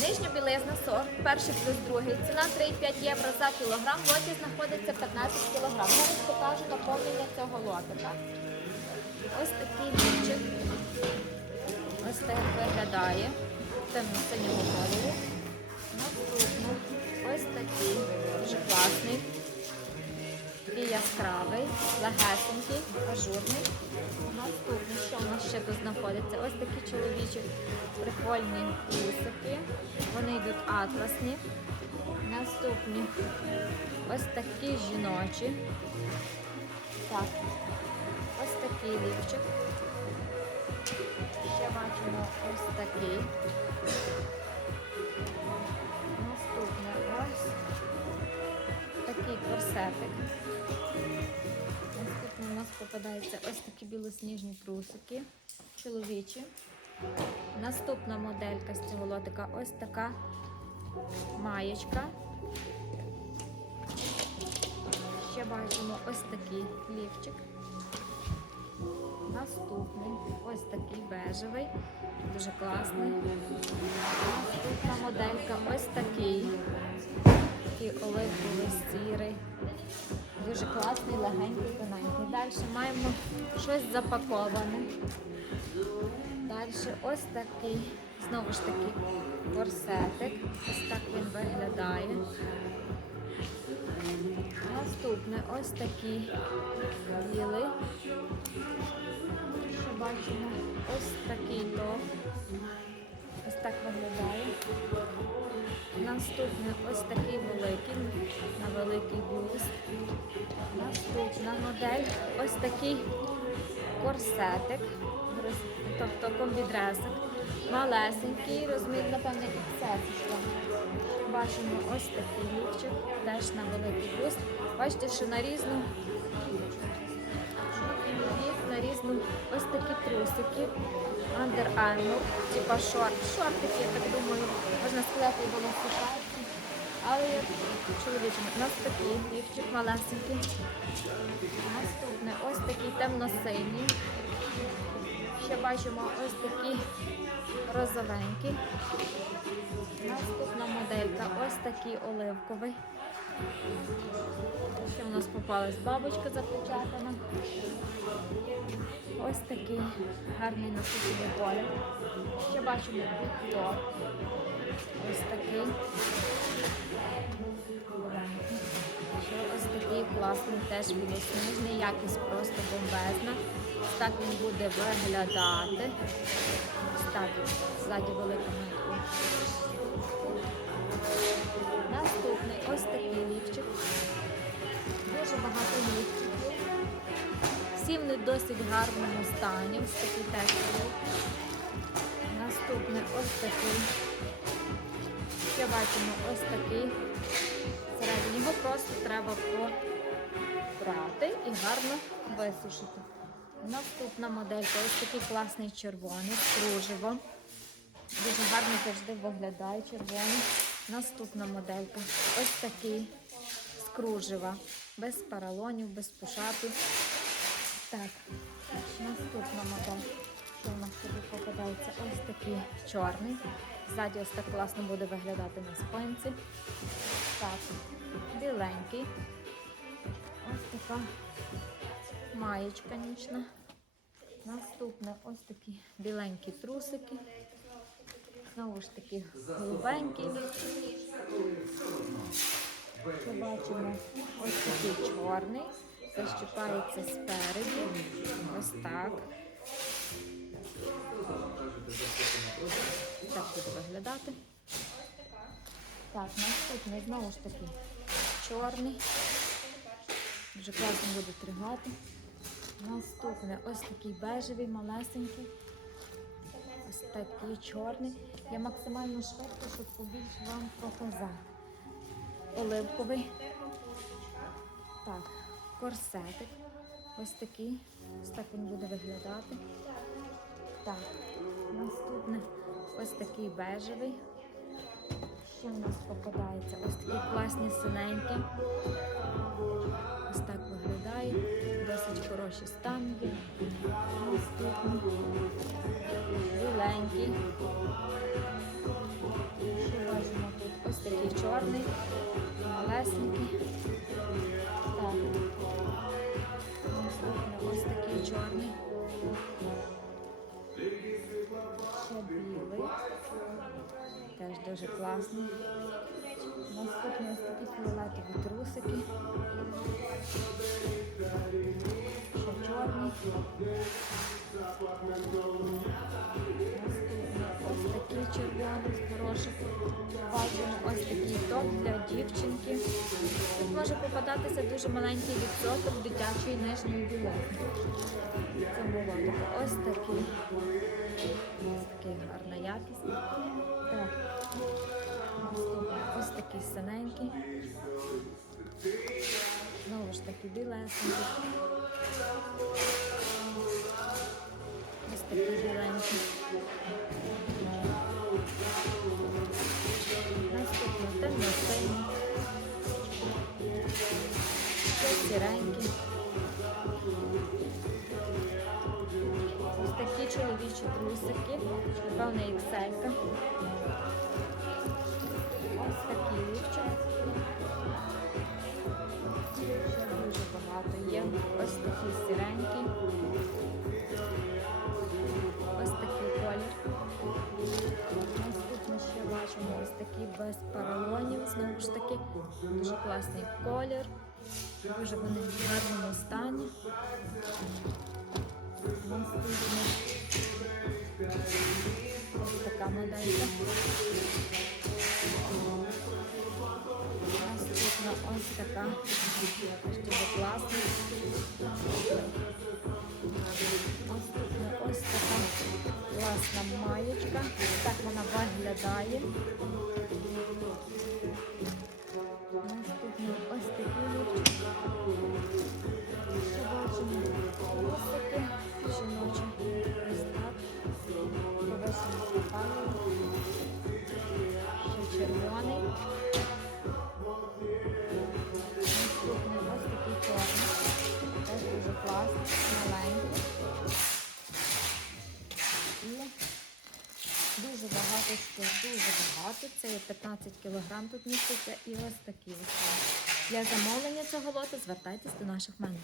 Нижня білизна сорт, перший плюс другий. Ціна 3,5 євро за кілограм. В лоті знаходиться 15 кілограм. Зараз покажу наповнення цього лотика. Ось такий лівчик. Ось так виглядає. Темно-синього кольору. Наступно ось такий дуже класний. Такий яскравий, легесенький, ажурний. Наступний, що у нас ще тут знаходиться? Ось такі чоловічі прикольні трусики. Вони йдуть атласні. Наступні ось такі жіночі. Так, ось такий лівчик. Ще бачимо ось такий. Наступне ось такий корсетик. Наступно у нас попадаються ось такі білосніжні трусики, чоловічі. Наступна моделька з цього лотика ось така маєчка. Ще бачимо ось такий лівчик. Наступний ось такий бежевий, дуже класний. Наступна моделька ось такий. Такий оливковий сірий. Дуже класний, легенький, тоненький. Далі маємо щось запаковане. Далі ось такий, знову ж таки, корсетик. Ось так він виглядає. Наступне ось такий білий. Ще бачимо ось такий топ. Ось так виглядає. Наступне ось такий великий, на великий бюст. Наступна модель ось такий корсетик, тобто комбідресик. Малесенький, розмір, напевне, XS. Бачимо ось такий лівчик, теж на великий бюст. Бачите, що на різну на різну ось такі трусики. Under Armour, типа шорт. Шортики, я так думаю, можна сказати, велосипедки. Але як чоловічим, у нас такий лівчик малесенький. Наступне ось такий темно-синій. Ще бачимо ось такий розовенький. Наступна моделька ось такий оливковий. Ще в нас попалась бабочка запечатана. Ось такий гарний насичений колір. Ще бачимо топ. Ось такий. Ось такий класний, теж білосніжний, якість просто бомбезна. Так він буде виглядати. Ось так, ззаді велика нитка. Наступний ось такий лівчик. Дуже багато лівчиків. Всі вони в досить гарному стані. Ось такий теж. Наступний ось такий. Ще бачимо ось такий. Всередині його просто треба побрати і гарно висушити. Наступна моделька ось такий класний червоний з. Дуже гарно завжди виглядає червоний. Наступна моделька. Ось такий з кружева. Без паралонів, без пушапів. Так, наступна модель. Що у нас тобі попадається? Ось такий чорний. Ззаді ось так класно буде виглядати на спинці. Так, біленький. Ось така маєчка нічна. Наступне ось такі біленькі трусики. Знову ж таки голубенький ліс. Бачимо ось такий чорний. Защіпається спереді. Ось так. Так буде виглядати. Так, наступний знову ж таки чорний. Дуже класно буде тригати. Наступне ось такий бежевий, малесенький. Ось такий чорний. Я максимально швидко, щоб побільше вам показати. Оливковий. Так, корсетик. Ось такий. Ось так він буде виглядати. Так, наступне ось такий бежевий. Ще в нас попадається ось такі класні синенькі. Ось так виглядає. Досить хороші стан є. Наступний. Біленький. Ще чорний, малесенький. Так. Наступний ось такий чорний. Дуже класний. Наступні ось такі фіолетові трусики. Ще чорний. Ось такий червоний, хороший. Бачимо ось такий топ для дівчинки. Тут може попадатися дуже маленький відсоток дитячої нижньої. В цьому лотику. Ось такий. Ось такий гарна якість. Так. Наступний ось такий синенький. Знову ж таки білесенький. Ось такий біленький. Наступний темно-синій. Ще сіренький. Ось такі чоловічі трусики. Напевно, ікселька. Ось такий лівчик. Ще дуже багато є. Ось такий сіренький. Ось такий колір. Наступно ще бачимо ось такий без паралонів. Знову ж таки, дуже класний колір. Дуже вони в гарному стані. Ось така моделька. Ось така класна маєчка. Так вона виглядає. Наступний ось такий. Ще бачимо маленький. Дуже багато що, дуже багато. Це є 15 кг тут міститься і ось такі. Для замовлення цього лоту звертайтесь до наших менеджерів.